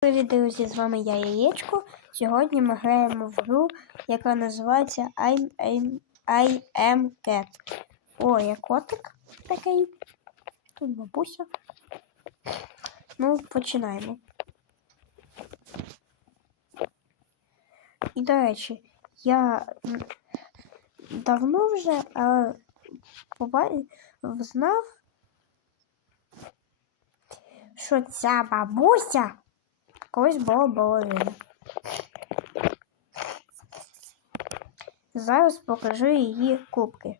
Привіт, друзі, з вами я Яєчко. Сьогодні ми граємо в гру, яка називається I'm, I'm, I Cat. О, я котик такий. Тут бабуся. Ну, починаємо. І, до речі, я давно вже поба- знав, що ця бабуся колись була балерина. Зараз покажу її кубки.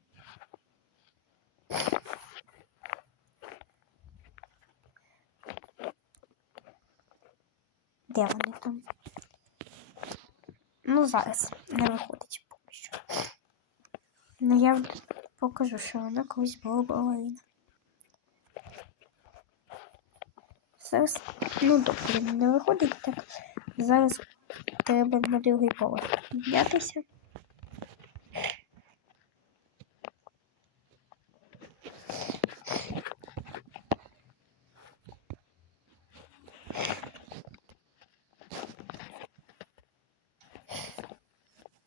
Де вони там? Ну, зараз не виходить поки що. Ну, я покажу, що вона колись була балерина. Зараз, ну добре, не виходить так. Зараз треба на другий поверх піднятися.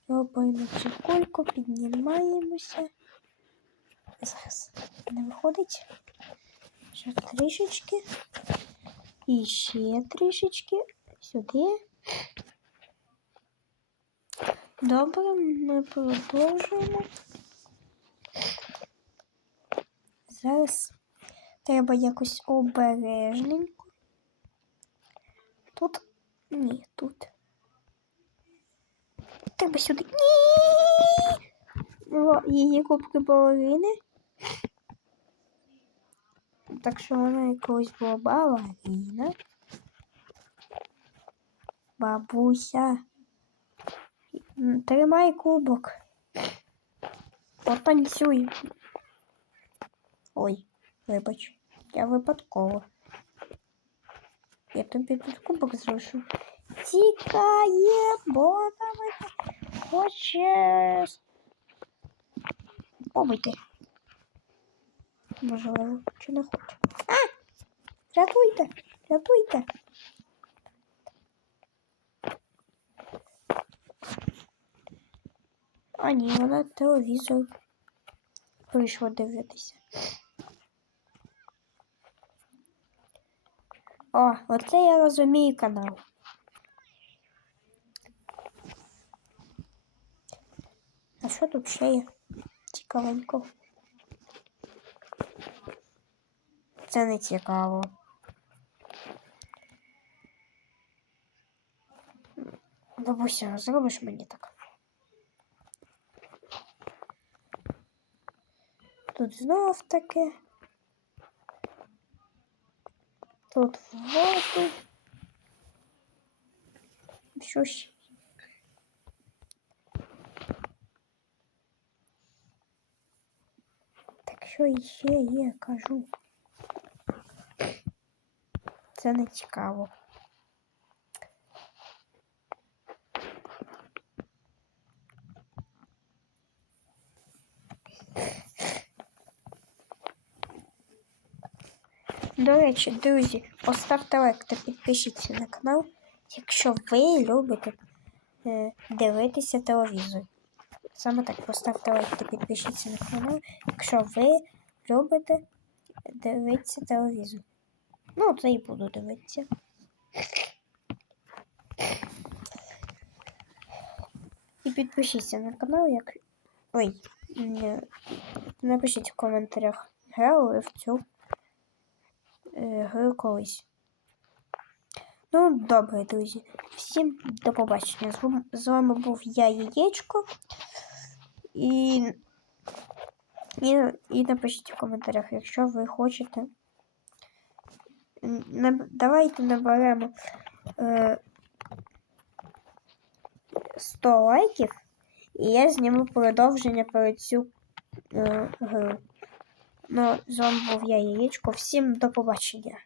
Робимо цю піднімаємося. Зараз не виходить. Ще трішечки. І ще трішечки сюди. Добре, ми продовжуємо. Зараз треба якось обережненько. Тут ні, тут. Треба сюди. Ні! Її кубки балерини. Так що вона якось була балерина. Бабуся. Тримай кубок. Потанцюй. Ой, вибач, я випадково. Я тобі тут кубок зрушу. Тікає, бо мене хоче побити. Можливо, чи не хоче. А! Рятуйте! Рятуйте! А ні, вона телевізор прийшла дивитися. О, оце я розумію канал. А що тут ще є? Цікавенько. Це не цікаво. Бабуся, зробиш мені так? Тут знов таки. Тут воду. Що ж? Так що іще є, кажу. Це не цікаво. До речі, друзі, поставте лайк та підпишіться на канал, якщо ви любите е, дивитися телевізор. Саме так поставте лайк та підпишіться на канал, якщо ви любите дивитися телевізор. Ну, це і буду дивитися. І підпишіться на канал, як. Ой, не... напишіть в коментарях, грали в цю е, гру колись. Ну, добре, друзі. Всім до побачення. З вами був я, Яєчко. І, і, і напишіть в коментарях, якщо ви хочете. Давайте наберемо е, 100 лайків, і я зніму продовження про цю е, гру. Ну, з вами був я, Яєчко. Всім до побачення.